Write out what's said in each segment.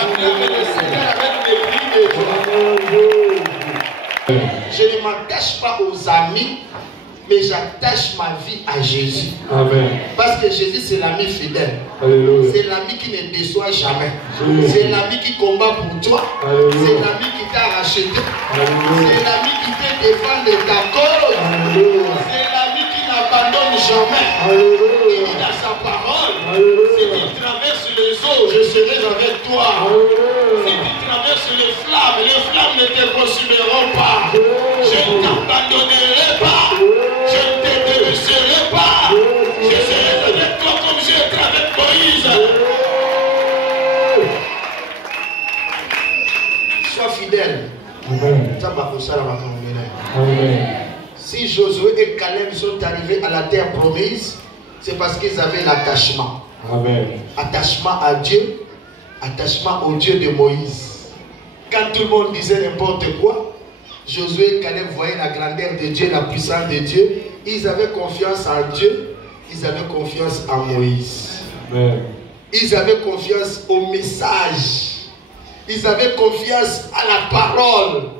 Acclamez le Seigneur avec des cris de joie. Je ne m'attache pas aux amis, mais j'attache ma vie à Jésus. Amen. Parce que Jésus, c'est l'ami fidèle. C'est l'ami qui ne déçoit jamais. C'est l'ami qui combat pour toi. C'est l'ami qui t'a racheté. C'est l'ami qui te défend de ta cause. C'est l'ami qui n'abandonne jamais. Il dit dans sa parole, si tu traverses les eaux, je serai avec toi. Si tu traverses les flammes ne te consumeront pas. Je ne t'abandonnerai pas. Je ne te délaisserai pas. Je serai avec toi comme j'ai été avec Moïse. Sois fidèle. Amen. Si Josué et Caleb sont arrivés à la terre promise, c'est parce qu'ils avaient l'attachement. Attachement à Dieu, attachement au Dieu de Moïse. Quand tout le monde disait n'importe quoi, Josué et Caleb voyaient la grandeur de Dieu, la puissance de Dieu. Ils avaient confiance en Dieu, ils avaient confiance en Moïse. Amen. Ils avaient confiance au message. Ils avaient confiance à la parole.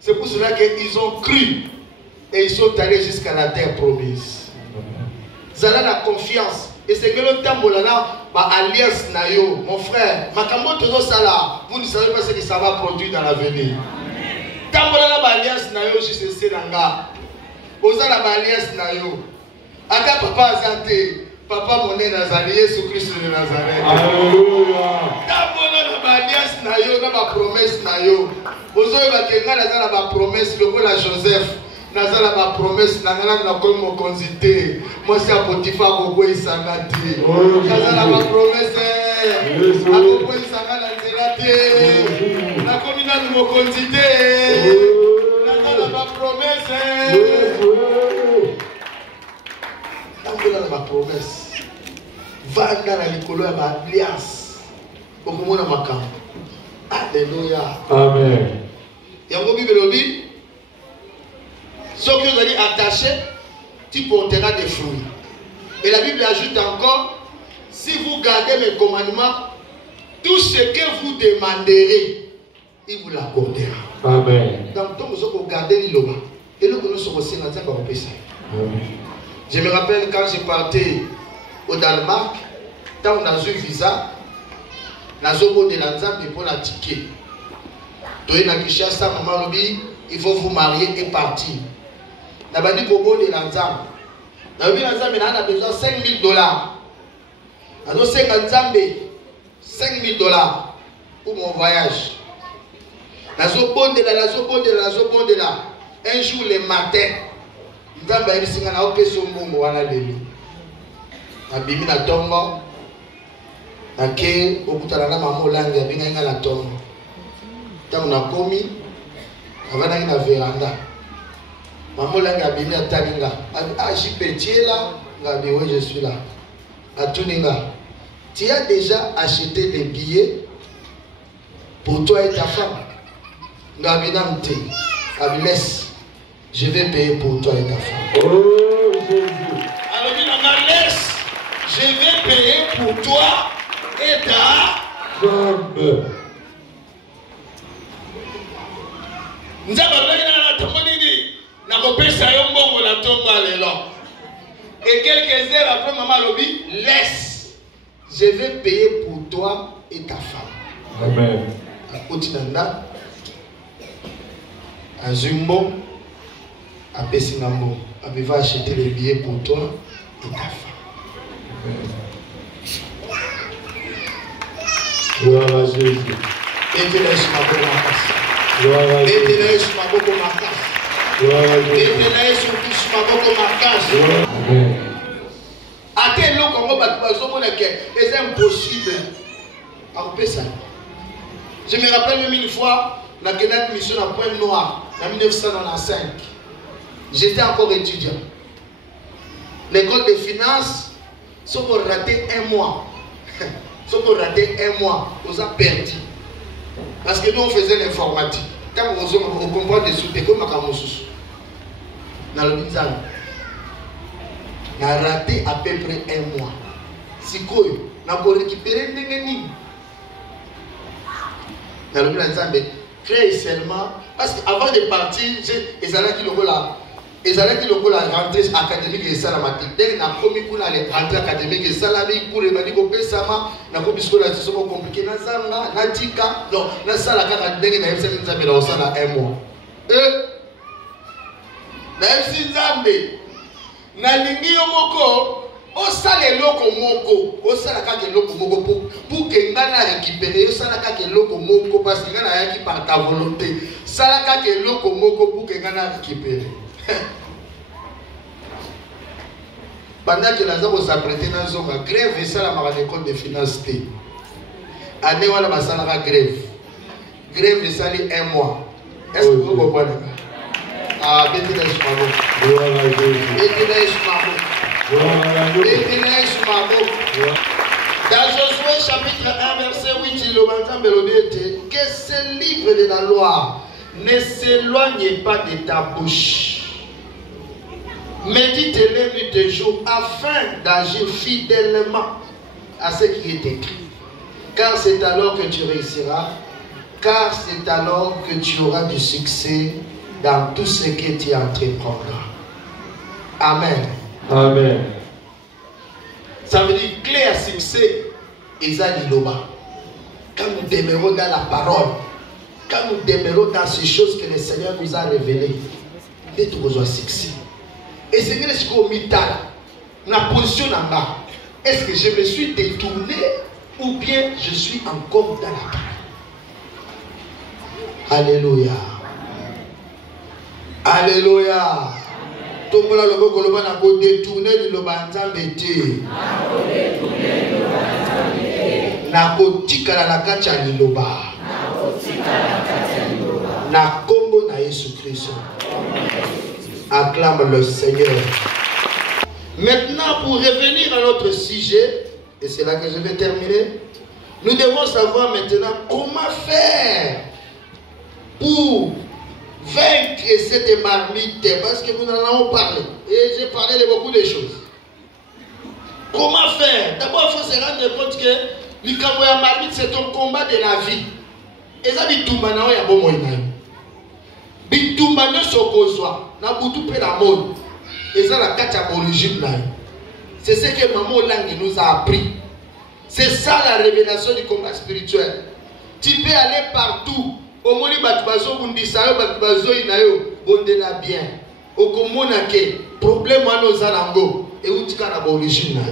C'est pour cela qu'ils ont cru et ils sont allés jusqu'à la terre promise. Ils avaient la confiance. Et c'est que le temps où alliance nayo, mon frère, vous ne savez pas ce que ça va produire dans l'avenir. Tant que alliance nayo, je sais nanga. Osala alliance nayo. Aka papa azate, papa moné Nazaré, Jésus Christ de Nazareth. Alléluia. Tant que alliance nayo, na ba promesse nayo. Ozoyo ba kenga na ba promesse lokola Joseph. Nazala ba promesse nangala na ko mo konzité moi c'est à Potiphar ko isangati nazala ba promesse ako isangala nzerate na komina mo konzité nazala ba promesse nazala ba promesse vanga na likolo ya ba alliance okomona makambo. Alléluia. Amen. Yango bibelobi. Sauf que vous allez attacher, tu porteras des fruits. Et la Bible ajoute encore, si vous gardez mes commandements, tout ce que vous demanderez, il vous l'accordera. Amen. Donc, vous gardez l'Iloba. Et nous sommes aussi dans le Je me rappelle quand je partais au Danemark, quand on a eu visa, on a eu de l'Anzambe pour la ticket. Il faut vous marier et partir. On a dit Bobo de l'Anzambe. On a besoin de 5 000 $. On a besoin de 5 000 $ pour mon voyage. Un jour le matin, Nzambe a dit que na ope sombongo wana lelo. Abimi na tongo. Ake okutana na mama olangi abinga nga na tongo. Tango na komi avana na veranda. Mama olangi abimi atalinga. Ah j'y pétier là, ngabi oui je suis là. Atuninga. Tu as déjà acheté des billets pour toi et ta femme. Ngabi namte. Ngabi laisse. Je vais payer pour toi et ta femme. Oh Jésus. Alors il en a laisse. Je vais payer pour toi et ta femme. Et quelques heures après, maman Lobi, laisse. Je vais payer pour toi et ta femme. Amen. Otinanda, à Zumbo, à Pessinambo, elle va acheter les billets pour toi et ta femme. Gloire à Jésus. Et te laisse ma bonne macasse. Gloire à Et te Jésus. laisse ma bonne macasse. Gloire à Et Jésus. te laisse tous ma bonne macasse. Amen. À quel nom qu'on va c'est impossible. Ça. Je me rappelle même une fois, la mission à Pointe-Noire, en 1995. J'étais encore étudiant. L'école de finances, sauf pour rater un mois. Sauf pour rater un mois, on a perdu. Parce que nous, on faisait l'informatique. Quand on comprend des sous-textes, comme Makamosus. Dans le Bizarre. On a raté à peu près un mois. Si quoi, on a récupéré des Dans le Nzambe, créer seulement. Parce qu'avant de partir, ils allaient qui le là. Ils allaient qui le la rentrée académique et ça la matinée. Dès qu'on a commis pour la rentrée académique et ça la vie pour les manières qu'on ça n'a pas puisque la situation compliquée. Na zanga, na tika, non, na ça la carte dès qu'on a eu cette Nzambe là, on s'en a un mois. Na eu Nzambe, na lingi yomoko. Osala eloko moko, osala kaka eloko moko pour que ngana récupérer, osala kaka eloko moko parce que ngana yaki par ta volonté. Sala kaka eloko moko pour que ngana récupérer. Pendant que les gens s'apprêtent dans zonga grève et ça la mara école de finance té. Année wala basala ka grève. Grève et ça les 1 mois. Est-ce que vous comprenez? Ah, bête là je Dans Josué chapitre 1 verset 8, il dit que ce livre de la loi ne s'éloigne pas de ta bouche. Médite-le nuit et jour afin d'agir fidèlement à ce qui est écrit. Car c'est alors que tu réussiras, car c'est alors que tu auras du succès dans tout ce que tu entreprendras. Amen. Amen. Ça veut dire clé à succès, Eza Liloba. Quand nous demeurons dans la parole, quand nous demeurons dans ces choses que le Seigneur nous a révélées, nous avons besoin de succès. Et c'est ce qu'on met dans la position en bas. Est-ce que je me suis détourné ou bien je suis encore dans la parole? Alléluia. Alléluia. Tout le monde a détourné le Lobanzambe te. Na kotika la kacha liloba. Na kombo na Yesu Christ. Acclame le Seigneur. Maintenant, pour revenir à notre sujet, et c'est là que je vais terminer, nous devons savoir maintenant comment faire pour vaincre cette marmite, parce que nous en avons parlé. Et j'ai parlé de beaucoup de choses. Comment faire? D'abord, il faut se rendre compte que le marmite, c'est un combat de la vie. Et ça, c'est tout le monde. Bitumba ne s'oppose na butu pe la mode. Et ça la carte origine là. C'est ce que maman Langue nous a appris. C'est ça la révélation du combat spirituel. Tu peux aller partout. Au moins batubazo bundisayo batubazo inayo bondela bien. Okomona ke problème à nos alango et utika na origine là.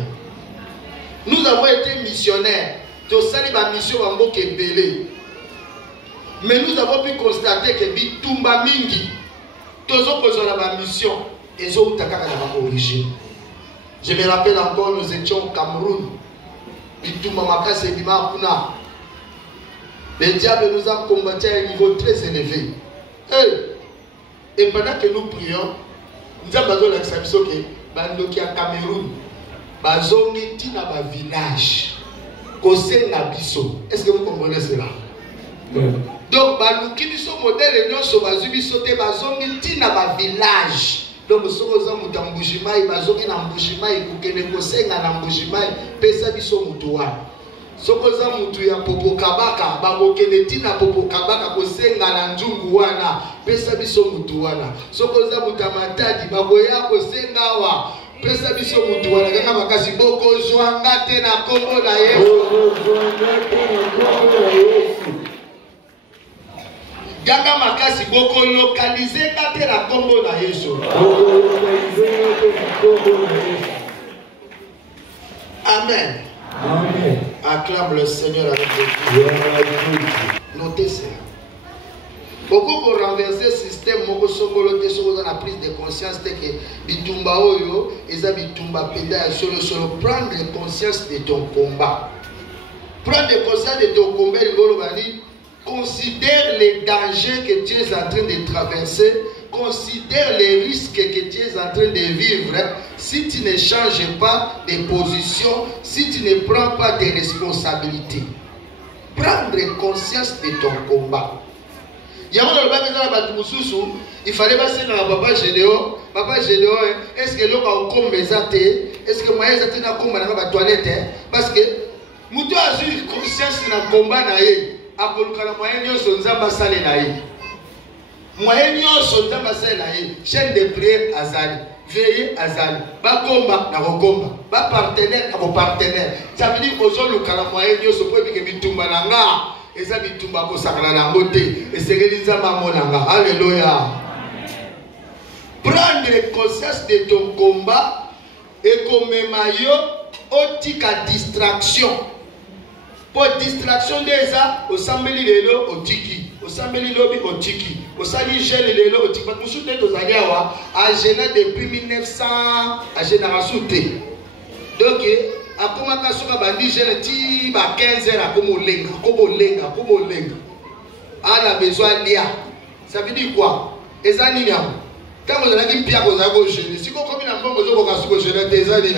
Nous avons été missionnaires. To sali ba mission wa mboka ebele. Mais nous avons pu constater que bitumba mingi tozo kozona ba mission ezo utaka na ba origine. Je me rappelle encore, nous étions au Cameroun. Bitumba makase bima kuna. Le diable nous a combattu à un niveau très élevé. Et pendant que nous prions, nous avons besoin d'exception que bandoki à Cameroun, bazongi tina ba village, kose na biso. Est-ce que vous comprenez cela? Donc, baluki biso modèle nyonso bazu biso te bazongi tina ba village. Donc, sokoza muta mbujimai bazongi na mbujimai kukene kosenga na mbujimai pesa biso mutu wana. Sokoza mutu ya popo kabaka bakokene tina popo kabaka kosenga na njungu wana pesa biso mutu wana. Sokoza muta matadi bakoya kosenga wa pesa biso mutu wana kanga makasi boko zwanga te na kombo na Yesu. Ganga makasi boko localiser kate na kombo na Yesu. Amen. Amen. Acclame le Seigneur avec vous. Notez cela. Beaucoup pour renverser le système, la prise de conscience que bitumba oyo, eza bitumba peda solo solo prendre conscience de ton combat. Prendre conscience de ton combat, considère les dangers que tu es en train de traverser, considère les risques que tu es en train de vivre. Si tu ne changes pas de position, si tu ne prends pas tes responsabilités, prendre conscience de ton combat. Il fallait passer dans Papa Gédéon. Papa Gédéon, est-ce que l'eau a comme mes athées? Est-ce que moi j'ai été dans la toilette? Parce que Moutou a eu conscience dans le combat. akolukana moyen nyonso nzamba salela ye. Moyen nyonso nzamba salela ye. Chaîne de prière azali. Veillez azali. Ba komba na komba. Ba partenaire na partenaire. Ça veut dire ozo lukana moyen nyonso po bike bitumba na nga. Eza bitumba ko sakala na ngote. Esengeli nzamba mona nga. Alléluia. Prendre conscience de ton combat et comme maillot otika distraction. Pour distraction déjà, au sambeli lelo otiki, au sambeli lobi otiki, au sali gel lelo otiki. Parce que nous sommes tous allés à Genève depuis 1900 à génération T. Donc, à comment ça soit bandi gel ti ba 15 heures à comme lenga. On a besoin d'IA. Ça veut dire quoi? Ezani nyam. Quand vous avez dit pia vous avez gêné, si vous avez un bon vous avez gêné des années.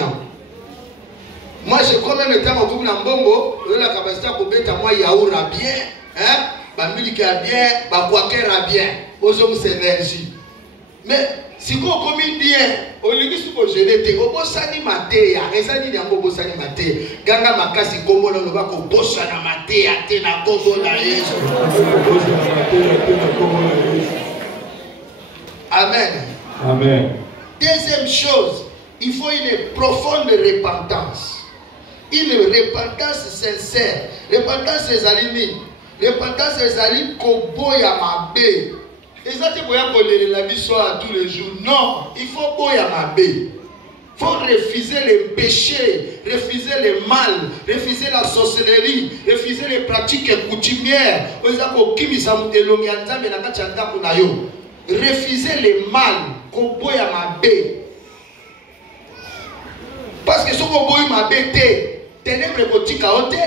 Moi, j'ai quand même le temps où vous avez un bon la capacité à mettre moi yaoura bien, hein, bamiliki a bien, bakwaker a bien, aux hommes énergie. Mais si vous avez bien, au lieu de se gêner, vous avez maté, et ça dit que vous avez maté. Ganga makasi kombo le bako bossa na maté, ate na kombo na Yesu. Amen. Amen. Deuxième chose, il faut une profonde repentance. Une repentance sincère. Repentance des aliments. Repentance des aliments koboya mabe. Et ça tu boya koler la vie soit tous les jours. Non, il faut boya mabe. Il faut refuser les péchés, refuser le mal, refuser la sorcellerie, refuser les pratiques coutumières. Refuser le mal, koboya mabe. Parce que ce koboya mabe te, ténèbres kotika ote,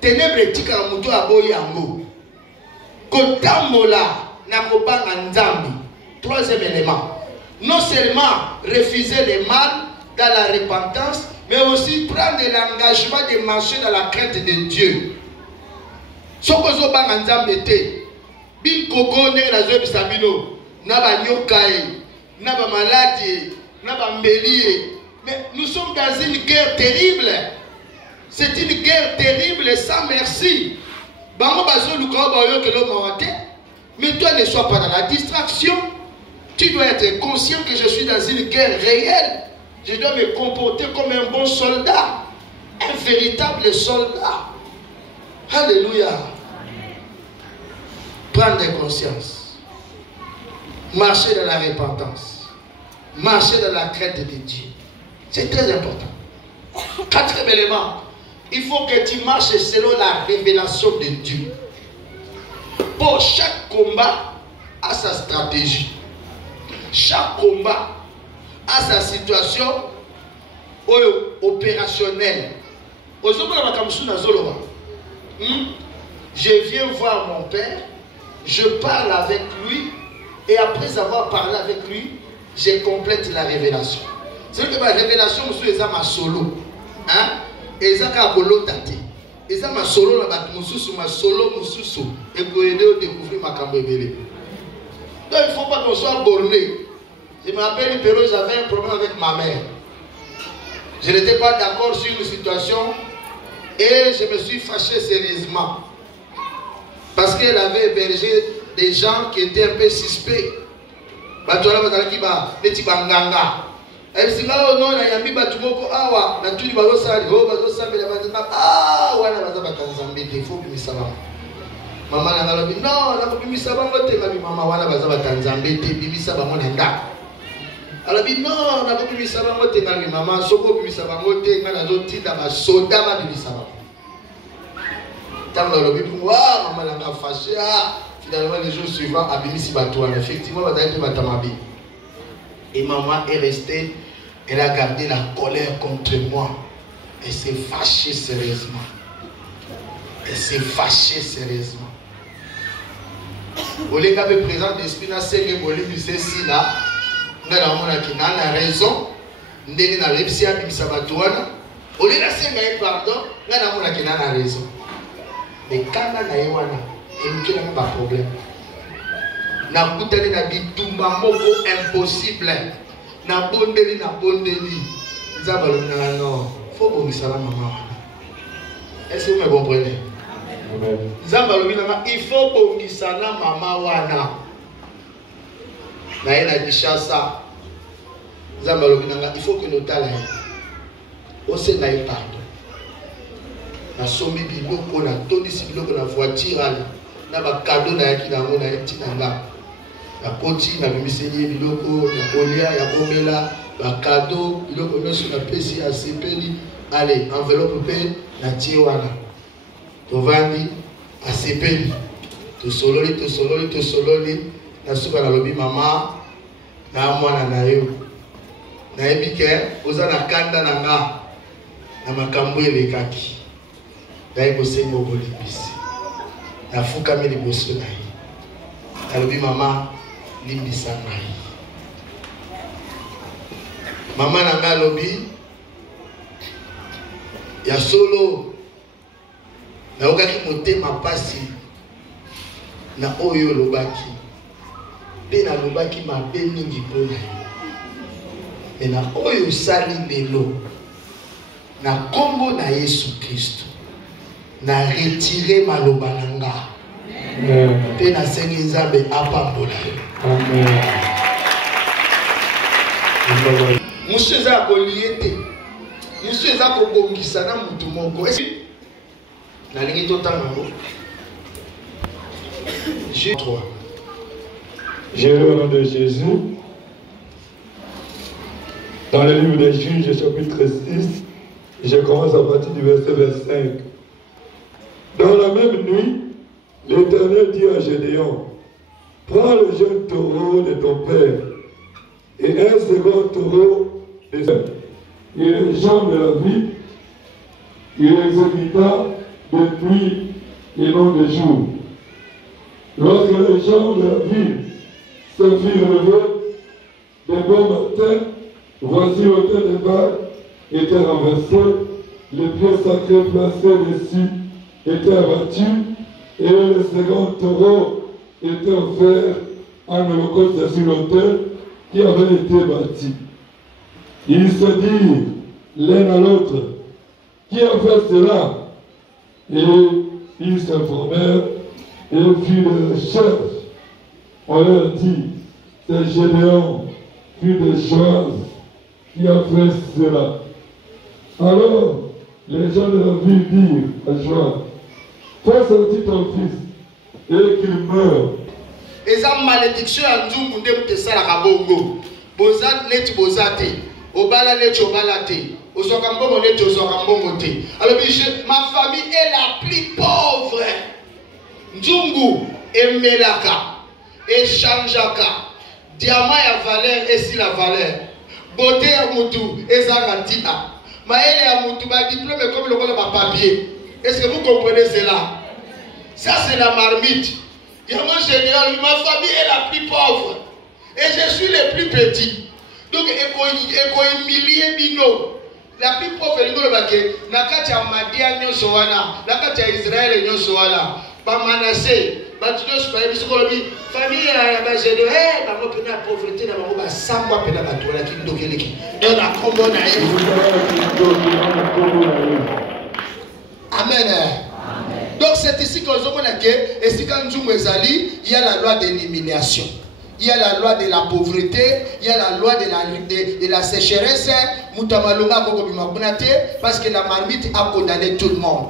ténèbres tika muto aboya yango. Kotambola na kobanga nzambi. Troisième élément. Non seulement refuser le mal dans la repentance, mais aussi prendre l'engagement de marcher dans la crainte de Dieu. Sokozo banga nzambi te, bin koko ne la zobi sabino. Naba nyokai, naba maladie, naba mbelier. Mais nous sommes dans une guerre terrible. C'est une guerre terrible sans merci. Mais toi ne sois pas dans la distraction. Tu dois être conscient que je suis dans une guerre réelle. Je dois me comporter comme un bon soldat. Un véritable soldat. Alléluia. Prendre conscience. Marcher dans la repentance. Marcher dans la crainte de Dieu. C'est très important. Quatrième élément. Il faut que tu marches selon la révélation de Dieu. Pour chaque combat a sa stratégie. Chaque combat a sa situation opérationnelle. Je viens voir mon père, je parle avec lui, et après avoir parlé avec lui, je complète la révélation. C'est que ma révélation, monsieur, c'est ma solo. Hein? Et ça, et ça, ma solo, ma solo, et pour aider à découvrir ma cambébélé. Donc, il ne faut pas qu'on soit borné. Je me rappelle, j'avais un problème avec ma mère. Je n'étais pas d'accord sur une situation et je me suis fâché sérieusement. Parce qu'elle avait hébergé des gens qui étaient un peu suspects. Elle dit oh non, il y a mis batumoko awa, na tuli bazosali, oh bazosambela bazana ah wana bazabatanzambe te faut bimisa ba. Mama na ngalobi non, na bimisa ba ngote ngabi mama wana bazabatanzambe te bimisa ba mona nda. Alabi non, na bimisa ba ngote ngabi mama soko bimisa ba ngote ngana zotinda ba soda ba bimisa ba. Tango lobi wa mama na nga fâché ah finalement les jours suivants abimisi batouana effectivement bazali batamabi. Et maman est restée, elle a gardé la colère contre moi. Elle s'est fâchée sérieusement. Elle s'est fâchée sérieusement. Au lieu de présent d'esprit, n'a pas volé du ceci là. Nous avons raison. Nous avons réussi à faire batouana. Au lieu de faire pardon, nous avons raison. Mais quand nous avons pas de problème. Na kutani na bitumba moko impossible na bondeli nzaba luna non faut bonisa la maman. Est-ce que vous me comprenez? Nzamba lobi nanga il faut bongisa na mama wana. Na ina Kishasa. Nzamba lobi nanga il faut que nous tala. Ose na pardon. Na somi biloko na tondisi biloko na voiture na ba cadeau na yaki na ngona yeti nanga. Ya koti na bimiseli biloko ya kolia ya komela ba cadeau biloko nyonso na pesi ya sepeli. Allez, enveloppe pe na tie wana. Tovandi asepeli. To sololi na suka na lobi mama na mwana na yo. Na ebike oza na kanda na nga na makambo elekaki. Dai ko se mo bolibisi. Na fuka mi liboso na ye. Na lobi mama limbisa ngai. Mama na nga lobi ya solo na okaki motema pasi na oyo lobaki pe na lobaki mabe mingi mpona me na oyo sali lelo na kombo na Yesu Kristo na retire maloba na nga pe na sengi Nzambe apambola Monsieur za koliete Monsieur za kobongisa na mutu moko na lingi totanga ngo J'ai 3. J'ai le nom de Jésus. Dans le livre des Juges, chapitre 6, je commence à partir du verset 25. Dans la même nuit, l'Éternel dit à Gédéon, prends le jeune taureau de ton père et un second taureau de son père. Et les gens de la ville, il exécuta depuis les noms de jour. Lorsque les gens de la ville se firent lever, de bon matin, voici l'autel de Baal était renversé, les pieds sacrés placés dessus étaient abattus, et le second taureau était offert en holocauste sur l'autel qui avait été bâti. Ils se dirent l'un à l'autre, qui a fait cela? Et ils s'informèrent et firent des recherches. On leur dit, c'est Gédéon, fils de Joas, qui a fait cela. Alors, les gens de la ville dirent à Joas, fais sortir ton fils et qu'il meure. Et ça, malédiction à nous, nous devons te faire la bongo. Bozat net bozate, obala net obalate, osokambo net osokambo te. Alors, ma famille est la plus pauvre. Nzungu emelaka, echangeaka, diamant ya valeur et si la valeur, beauté ya mutu ezanga tina, maele ya mutu ba diplôme comme le col papier. Est-ce que vous comprenez cela? Ça c'est la marmite. Et mon général, ma famille est la plus pauvre. Et je suis le plus petit. Donc, il humilié bino. La plus pauvre, il y a Nakatia Madia Nyosoana, Nakatia Israël Nyosoana, Bamanassé, Batidos, famille à la Gédéon, la pauvreté, la Samba Pénamato, la Kindokeleki. Et la Combona. Amen. Donc c'est ici qu'on a que, et si quand il y a la loi de l'élimination, il y a la loi de la pauvreté, il y a la loi de la sécheresse, parce que la marmite a condamné tout le monde.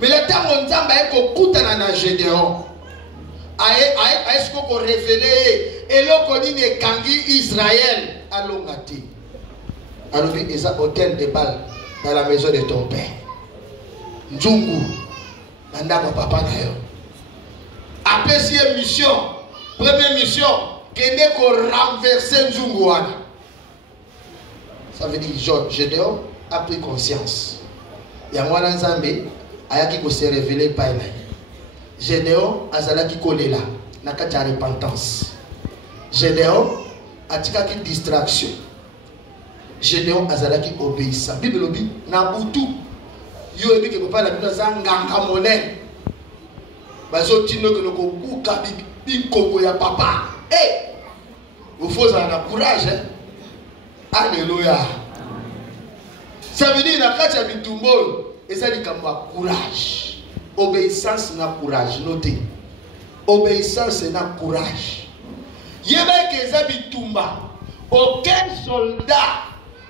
Mais le temps où on a un Gédéon, est-ce qu'on a révélé, et l'on connaît Kangi Israël à Longati. Alors il y a un hôtel de balles dans la maison de ton père. Nzungu. Mandama papa na yo. Après cette mission, première mission, qu'il n'est qu'on renverser Nzungu wana. Ça veut dire Gédéon a pris conscience. Yamwana Nzambe ayaki ko se révéler pa ina. Gédéon azalaki kolela na kati ya repentance. Gédéon atikaki distraction. Gédéon azalaki obéissant. Bible lobi na butu. Yo ebi ke papa la bino zanganga monene bazotino ke loko buka bikoko ya papa il faut avoir courage alléluia. Ça veut dire na kati ya bitumbo ezali kamba courage Obéissance n'a courage. Notez. Obéissance n'a courage. Yébé Kezabitumba. Aucun soldat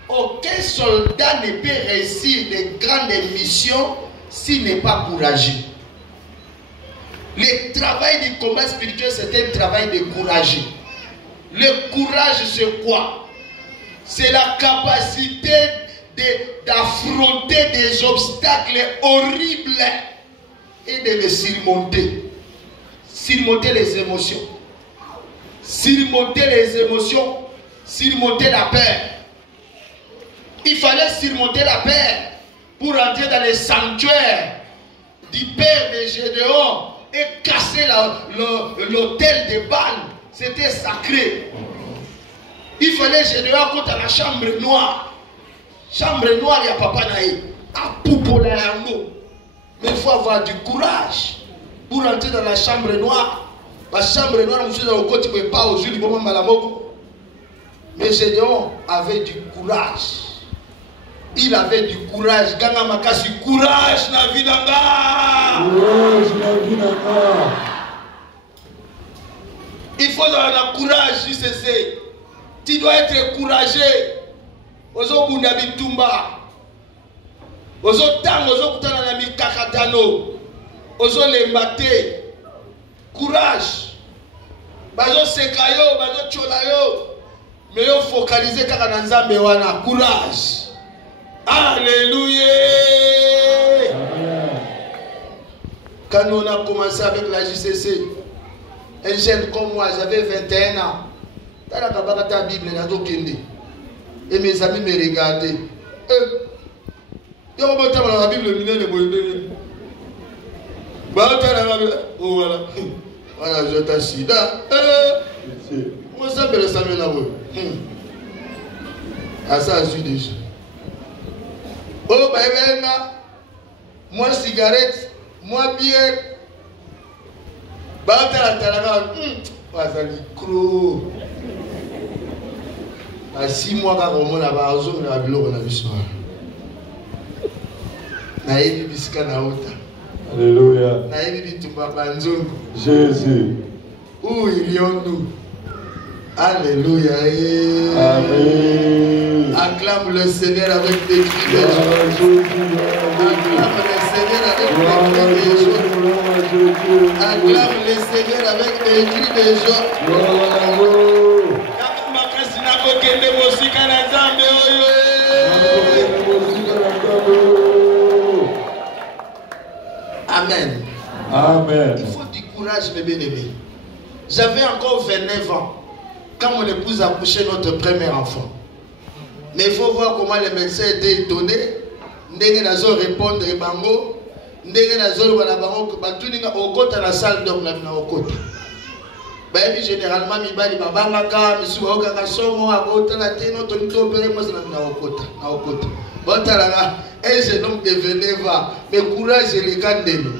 ne peut réussir de grandes missions s'il n'est pas courageux. Le travail du combat spirituel, c'est un travail de courageux. Le courage, c'est quoi? C'est la capacité d'affronter des obstacles horribles et de les surmonter. Surmonter les émotions. Surmonter les émotions. Surmonter la peur. Il fallait surmonter la peur pour entrer dans les sanctuaires du père de Gédéon et casser l'autel de Baal. C'était sacré. Il fallait Gédéon contre la chambre noire. Chambre noire, il y a papa naï. À poupola yango. Mais il faut avoir du courage pour entrer dans la chambre noire. La chambre noire, on ne peut pas aujourd'hui, mais Gédéon avait du courage. Il avait du courage. Ganga makasi courage na vie nanga. Courage na vie nanga. Il faut avoir le courage, JCC. Tu dois être courageux. Ozo bunda bitumba. Ozo tang, ozo kutana na mikakatano. Ozo lembate. Courage. Bazo sekayo, bazo cholayo. Mais il faut focaliser kaka na nzambe wana. Courage. Alléluia. Quand on a commencé avec la JCC, un jeune comme moi, j'avais 21 ans. Dans la Bible, et mes amis me regardaient. Il y a la Bible, oh voilà. Voilà, je t'assiste. Moi, ça me laisse à la voix. Ah, ça, je suis déjà. Oh, bah, moi, cigarette, moi, bière. Bah, t'as la ça dit gros. À 6 mois, quand on a la zone, on a vu l'eau, on a vu ça. Naïbi bisika na ota. Alléluia. Naïbi bitumba banzongo. Jésus. Où il y a nous. Alléluia. Amen. Acclame le Seigneur avec des cris de joie. Acclame le Seigneur avec des cris de joie. Acclame le Seigneur avec des cris de joie. Amen. Amen. Il faut du courage, mes bien-aimés. J'avais encore 29 ans quand mon épouse a accouché notre premier enfant. Mais il faut voir comment les médecins étaient étonnés. Ndenge nazo répondre bango, ndenge nazo bana bango batuninga okota na salle d'homme na okota. Bah généralement mibali babangaka misuba okaka somo akota na teno to ntopere moi na okota, na okota. Botalanga et je donc devenir va mais courage les kandelo.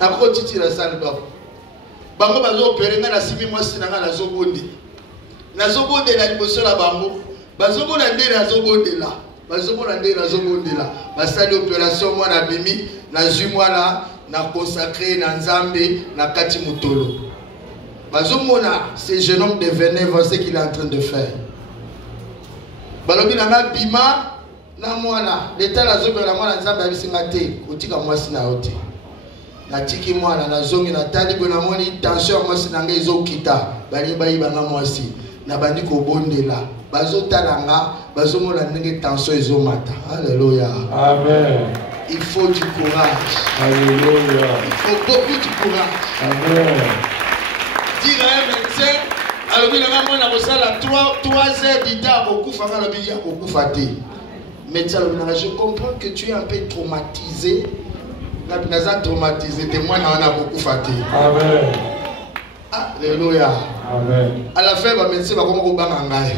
Na kotiti la salle d'homme. Bango bazo opérer na simi moi sinanga na zobondi. Na zobondi na liboso la bango. Bazomona ndé na zobondela. Bazomona ndé na zobondela. Basali opération moi na bimi na zui mwana na consacré na nzambe na kati mutolo. Bazomona ce jeune homme de 29 ans ce qu'il est en train de faire. Balobi na bima na mwana l'état la zobela mwana nzambe abisinga te otika mwasi na yote. Na tiki mwana na zongi na tali bona moni tension mwasi na ngai ezokita bali bayi banga mwasi na bandi ko bondela bazotalanga bazomona ndenge tension ezomata. Alléluia. Amen. Il faut du courage. Alléluia. Il faut beaucoup de courage. Amen. Dire à un médecin alors il a moins à ça 3 heures d'ida beaucoup fanga le billet beaucoup faté. Médecin je comprends que tu es un peu traumatisé. Naza traumatisé témoin on a beaucoup faté. Amen. Alléluia. Amen. À la fin, le médecin va comment ngai.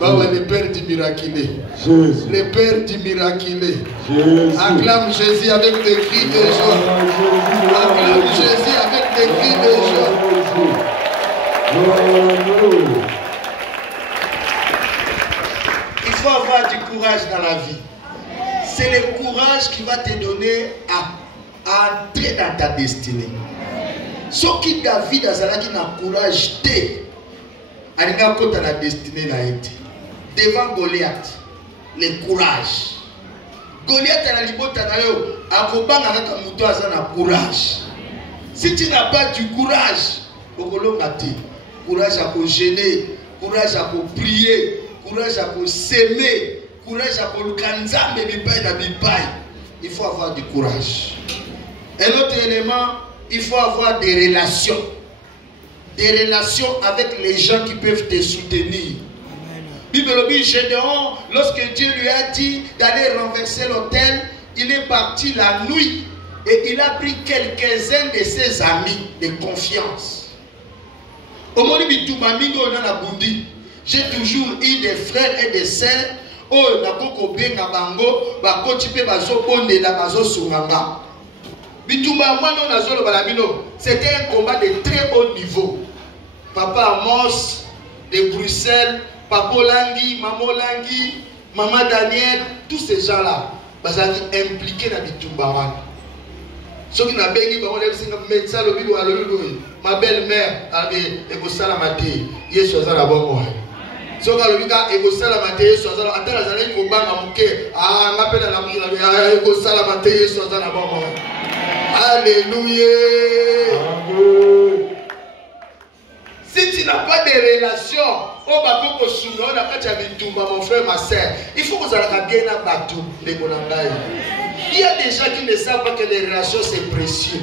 Le Père du miraculé. Jésus. Le Père du miraculé. Jésus. Acclame Jésus avec des cris de joie. Acclame Jésus avec des cris de joie. Il faut avoir du courage dans la vie. C'est le courage qui va te donner à entrer dans ta destinée. Ce qui David a zalaki na courage té, alinga kota la destinée na été. Devant Goliath, le courage. Goliath a la libota na yo, akobanga kaka muto aza na courage. Si tu n'as pas du courage, courage à gêner, courage à prier, courage à s'aimer, courage à il faut avoir du courage. Un autre élément, il faut avoir des relations. Des relations avec les gens qui peuvent te soutenir. Bible dit Gédéon, lorsque Dieu lui a dit d'aller renverser l'autel, il est parti la nuit et il a pris quelques-uns de ses amis de confiance. Au moment où j'ai toujours eu des frères et des sœurs. C'était un combat de très haut niveau. Papa Amos de Bruxelles, Papa Langi, Maman Langi, Maman Daniel, tous ces gens-là, ils sont impliqués dans le Bitumbawan. Ceux qui n'ont pas médecin, ma belle-mère, elle est au Salamati, elle est au Salamati. So ka lobika ekosala mateye sozala atala zala ikobanga muke ngapela la mukila ekosala mateye sozala bongo. Alléluia. Si tu n'as pas de relation, mon frère, ma soeur, il faut que vous ayez bien un bateau. Il y a des gens qui ne savent pas que les relations c'est précieux.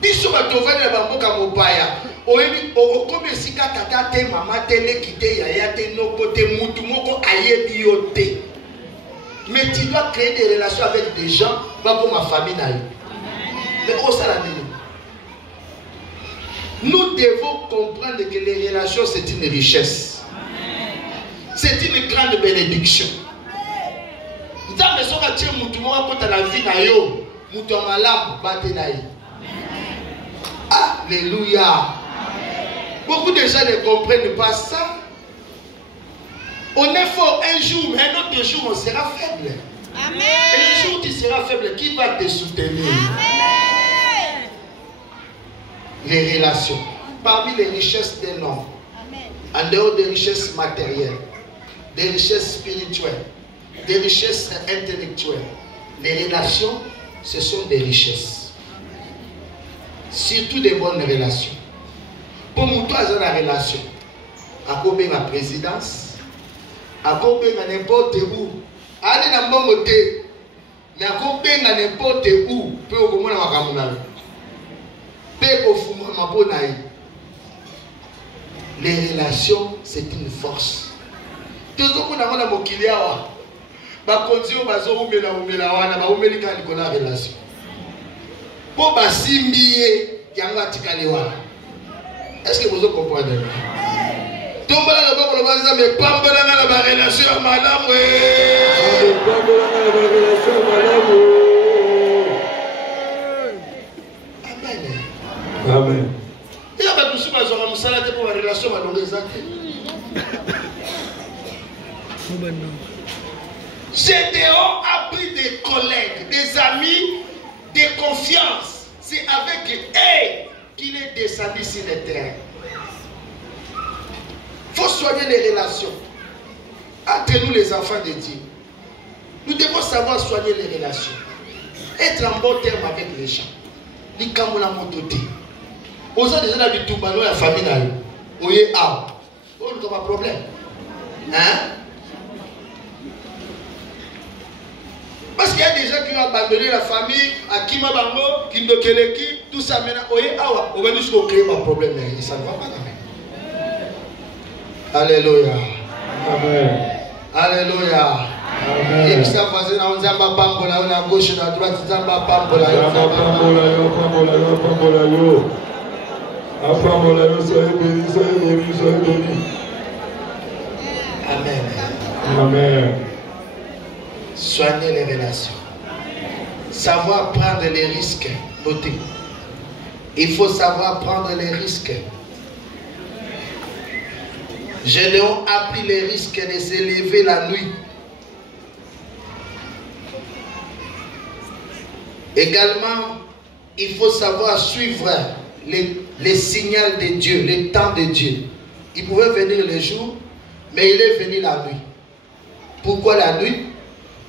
Biso batovane bamboka mopaya oyebi okobe sika tata te mama te lekite yaya te noko te mutu moko ayebi yo te. Mais tu dois créer des relations avec des gens pas comme ma famille na yo. Mais au salami nous devons comprendre que les relations c'est une richesse. C'est une grande bénédiction. Nzambe soka tie mutu moko kota la vie na yo mutu malamu bate na yo. Alléluia. Beaucoup de gens ne comprennent pas ça. On est fort un jour, mais un autre jour, on sera faible. Amen. Et le jour où tu seras faible, qui va te soutenir? Amen. Les relations. Parmi les richesses d'un homme, en dehors des richesses matérielles, des richesses spirituelles, des richesses intellectuelles, les relations, ce sont des richesses. Surtout des bonnes relations. Pour moi, dans la relation, à combien la présidence, à combien n'importe où, allez dans mon côté, mais à combien n'importe où, peut au moins la camonale, peut au fond ma bonaï. Les relations, c'est une force. Tout ce qu'on a dans mon kiliawa, bah continue bazo umela umela wana, bah umeli quand il la relation. Pour basimbier yanga tikalewa. Est-ce que vous comprenez? Tombala la boko la baza mais pambola na la relation malamu. Pambola na la relation malamu. Amen. Amen. Il y a pas de souci bazo na musala te pour la relation malonga ezate. Gédéon a pris des collègues, des amis, de confiance. C'est avec eux qu'il est descendu sur le terrain. Il faut soigner les relations entre nous les enfants de Dieu. Nous devons savoir soigner les relations. Être en bon terme avec les gens. Les camoula mototé. Aux gens déjà la vie tout ballon la famille là. Oye ah. Oh nous avons un problème. Hein? Parce qu'il y a des gens qui ont abandonné la famille, à Kima Bango, Kindokeleki, tout ça maintenant. Oye, awa, on va nous créer un problème, mais ça ne va pas quand même. Alléluia. Amen. Alléluia. Amen. Et puis ça faisait on zamba pambola, on a gauche, on a droite, zamba pambola. Zamba pambola, yo, pambola, yo, pambola, yo. A pambola, yo, soyez béni, soyez béni, soyez béni. Amen. Amen. Soigner les relations. Savoir prendre les risques. Notez. Il faut savoir prendre les risques. Gédéon a pris les risques de se lever la nuit Également, il faut savoir suivre les signaux de Dieu, les temps de Dieu. Il pouvait venir le jour, mais il est venu la nuit. Pourquoi la nuit?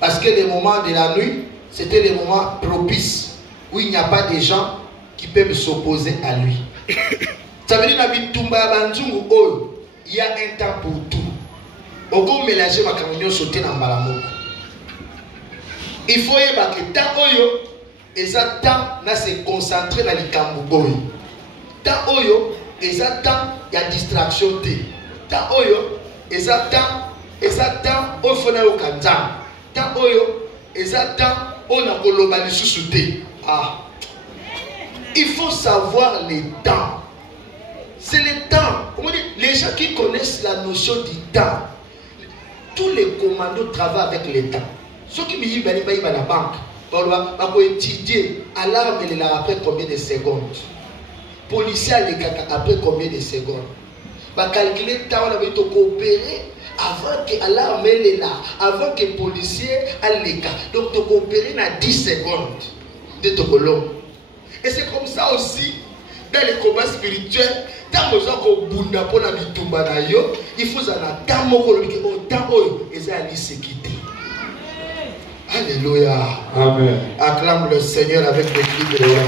Parce que les moments de la nuit, c'était les moments propices où il n'y a pas de gens qui peuvent s'opposer à lui. Ça veut dire il y a un temps pour tout. On peut mélanger ma camion sauter dans Malamoko. Il faut que le temps oyo, et ça temps na se concentrer dans les Kambugoy. Temps oyo, et ça temps il y a distraction té. Temps oyo, et ça temps au fona au kanzam. Temps oyo, et ça temps on a kolobani sous-souté. Ah. Il faut savoir les temps. C'est le temps. Les gens qui connaissent la notion du temps, tous les commandos travaillent avec le temps. Ceux qui me disent qu'ils vont à la banque, on va étudier alarme après combien de secondes. Policier après combien de secondes. On va calculer le temps, on va coopérer avant que l'alarme est là, avant que le policier ait le cas. Donc, on coopérer dans 10 secondes de ton colon. Et c'est comme ça aussi dans les combats spirituels. Tant que vous bunda pour la bitumba na yo, il faut en attendre que autant et ça allait se quitter. Alléluia. Amen. Acclame le Seigneur avec les cris de joie.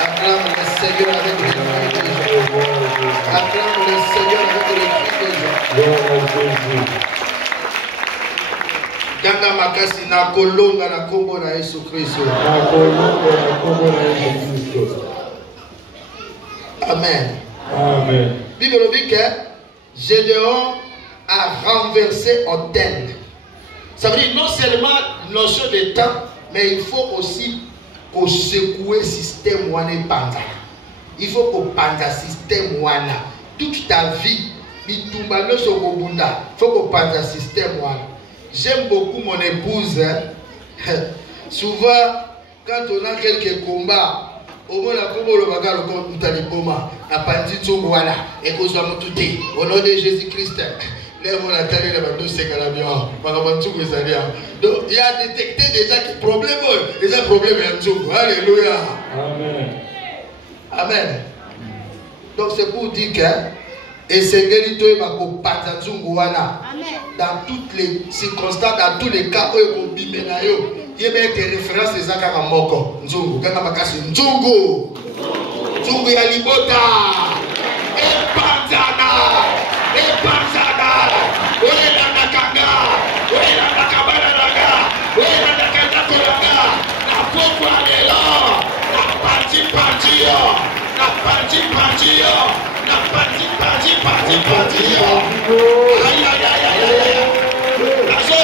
Acclame le Seigneur avec les cris de joie. Acclame le Seigneur avec les cris de joie. Ganga makasi na kolonga na kombo na Yesu Kristo. Na kolonga na kombo na Yesu Kristo. Amen. Amen. Bible dit que Gédéon a renversé Oten. Ça veut dire non seulement notion de temps, mais il faut aussi qu'on secoue le système wana panda. Il faut qu'on panda le système wana. Toute ta vie, il faut qu'on panda le système wana. J'aime beaucoup mon épouse. Souvent, quand on a quelques combats, au moins la combo le bagarre le compte tout à l'ipoma, la pandit tout voilà, et qu'on soit monté au nom de Jésus-Christ. Lève la tête de la douce calabion, donc il a détecté déjà que problème, déjà problème est un jour. Alléluia. Amen. Amen. Donc c'est pour dire que et c'est guérito il va pour patazunguana dans toutes les circonstances, dans tous les cas où il faut bimenayo. Il y a des références des Akara Moko, Nzungu, Ganga Makasi, Nzungu, Nzungu ya Libota, Epanzana, Oela Nakanga, Oela Nakabanaga, Oela Nakanakoraga, na Pokwa Lelo, na Panti Pantio,